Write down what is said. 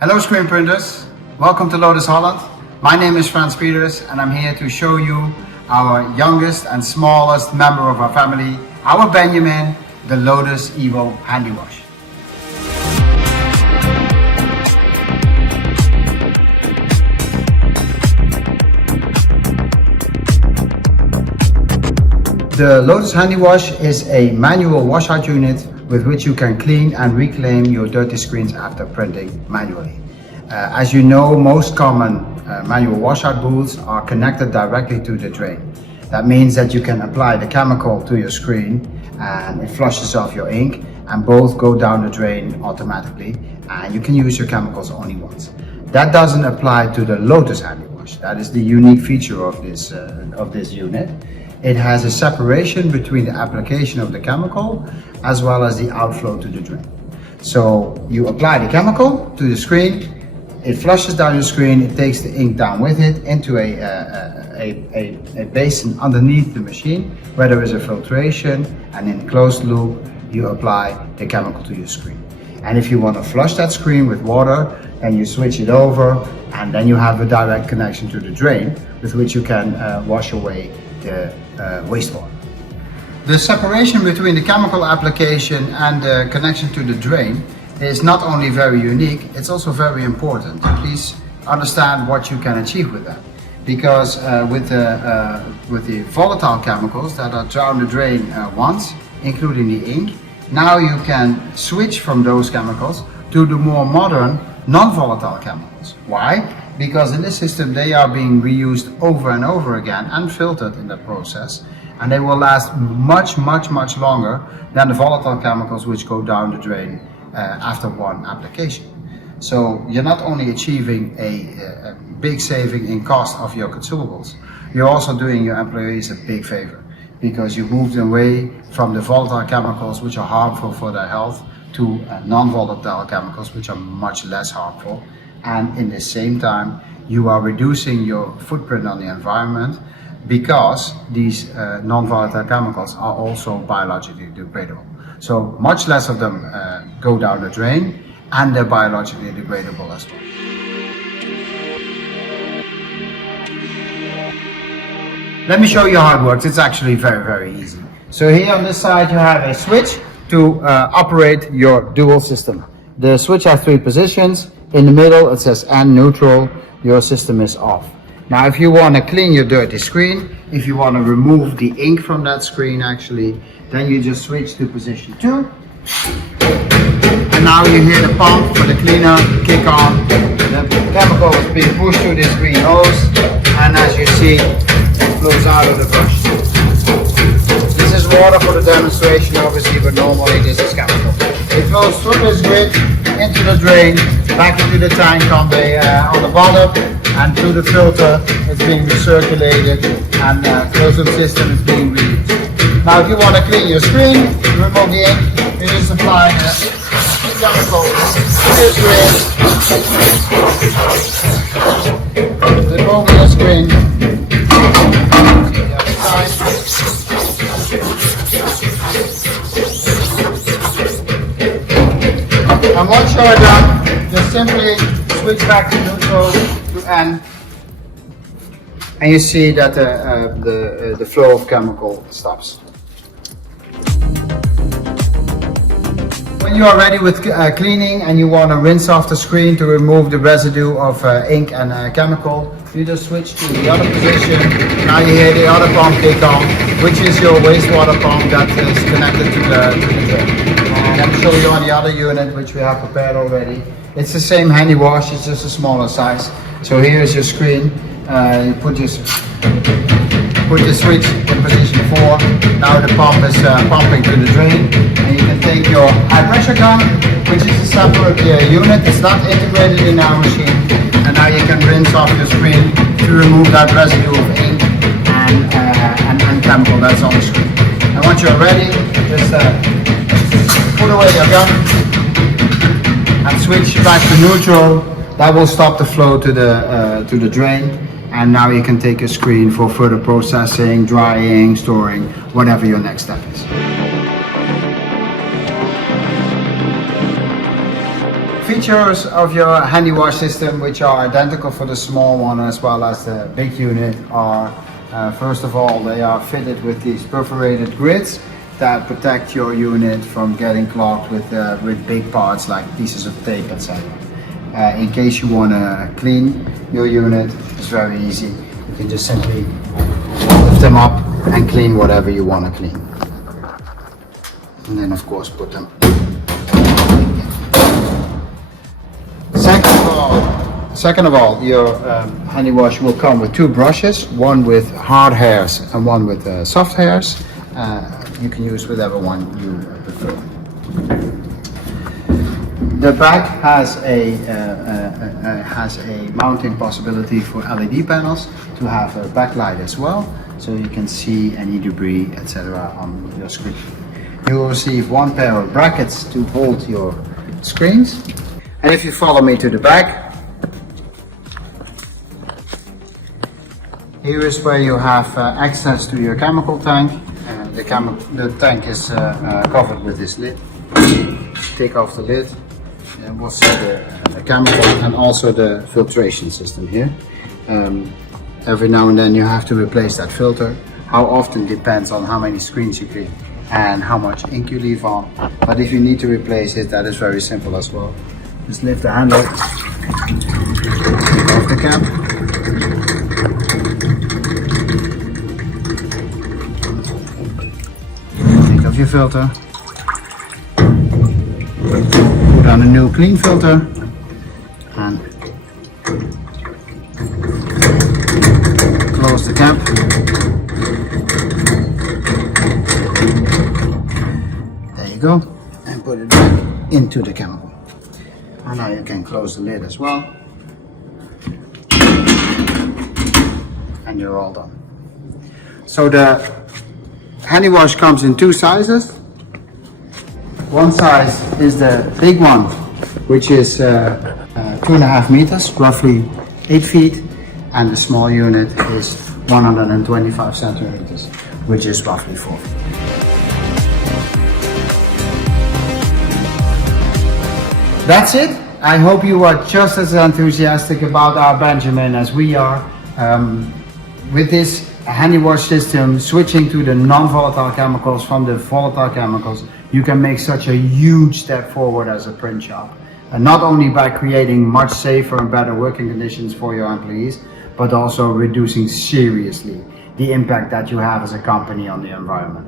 Hello screen printers, welcome to Lotus Holland. My name is Frans Peters and I'm here to show you our youngest and smallest member of our family, our Benjamin, the Lotus Evo Handy Wash. The Lotus Handy Wash is a manual washout unit with which you can clean and reclaim your dirty screens after printing manually. As you know, most common manual washout booths are connected directly to the drain. That means that you can apply the chemical to your screen and it flushes off your ink, and both go down the drain automatically, and you can use your chemicals only once. That doesn't apply to the Lotus Handy Wash. That is the unique feature of this unit. It has a separation between the application of the chemical as well as the outflow to the drain. So you apply the chemical to the screen, it flushes down your screen, it takes the ink down with it into a basin underneath the machine where there is a filtration, and in a closed loop you apply the chemical to your screen. And if you want to flush that screen with water, then you switch it over, and then you have a direct connection to the drain with which you can wash away the wastewater. The separation between the chemical application and the connection to the drain is not only very unique, it's also very important. Please understand what you can achieve with that. Because with the volatile chemicals that are down the drain once, including the ink, now you can switch from those chemicals to the more modern non-volatile chemicals. Why? Because in this system they are being reused over and over again and filtered in the process, and they will last much longer than the volatile chemicals which go down the drain after one application. So you're not only achieving a big saving in cost of your consumables, you're also doing your employees a big favor, because you move them away from the volatile chemicals which are harmful for their health to non-volatile chemicals which are much less harmful. And in the same time you are reducing your footprint on the environment, because these non-volatile chemicals are also biologically degradable. So much less of them go down the drain, and they're biologically degradable as well. Let me show you how it works. It's actually very easy. So here on this side you have a switch to operate your dual system. The switch has 3 positions. In the middle it says N neutral, your system is off. Now if you want to clean your dirty screen, if you want to remove the ink from that screen actually, then you just switch to position 2. And now you hear the pump for the cleaner kick on. The chemical is being pushed through this green hose, and as you see, it flows out of the brush. This is water for the demonstration obviously, but normally this is chemical. It flows through this grid into the drain, back into the tank on the bottom, and through the filter it's being recirculated, and the closed loop system is being reused. Now if you want to clean your screen, remove the ink, you just apply the chemical to your screen, remove your screen, and once you're done, just simply switch back to neutral to N, and you see that the flow of chemical stops. When you are ready with cleaning and you want to rinse off the screen to remove the residue of ink and chemical, you just switch to the other position. Now you hear the other pump kick on, which is your wastewater pump that is connected to the drain. And I'll show you on the other unit, which we have prepared already. It's the same handy wash, it's just a smaller size. So here is your screen. You put the switch in position 4. Now the pump is pumping to the drain, and you can take your high pressure gun, which is a separate unit. It's not integrated in our machine, and now you can rinse off your screen to remove that residue of ink and chemical that's on the screen. And once you're ready, just put away your gun and switch back to neutral. That will stop the flow to the drain. And now you can take your screen for further processing, drying, storing, whatever your next step is. Features of your HANDYWASH system, which are identical for the small one as well as the big unit, are first of all, they are fitted with these perforated grids that protect your unit from getting clogged with big parts like pieces of tape, etc. In case you want to clean your unit, it's very easy. You can just simply lift them up and clean whatever you want to clean. And then of course put them. Second of all, your HANDYWASH will come with two brushes, one with hard hairs and one with soft hairs. You can use whichever one you prefer. The back has a mounting possibility for LED panels to have a backlight as well, so you can see any debris, etc. on your screen. You will receive one pair of brackets to hold your screens. And if you follow me to the back, here is where you have access to your chemical tank. The tank is covered with this lid. Take off the lid and we'll see the chemical and also the filtration system here. Every now and then you have to replace that filter. How often depends on how many screens you clean and how much ink you leave on. But if you need to replace it, that is very simple as well. Just lift the handle, take off the cap, take off your filter, put on a new clean filter, and close the cap. There you go, and put it back into the chemical. And now you can close the lid as well. And you're all done. So the HANDYWASH comes in two sizes. One size is the big one, which is 2.5 meters, roughly 8 feet. And the small unit is 125 centimeters, which is roughly 4 feet. That's it. I hope you are just as enthusiastic about our Benjamin as we are. With this HANDYWASH system, switching to the non-volatile chemicals from the volatile chemicals, you can make such a huge step forward as a print shop. And not only by creating much safer and better working conditions for your employees, but also reducing seriously the impact that you have as a company on the environment.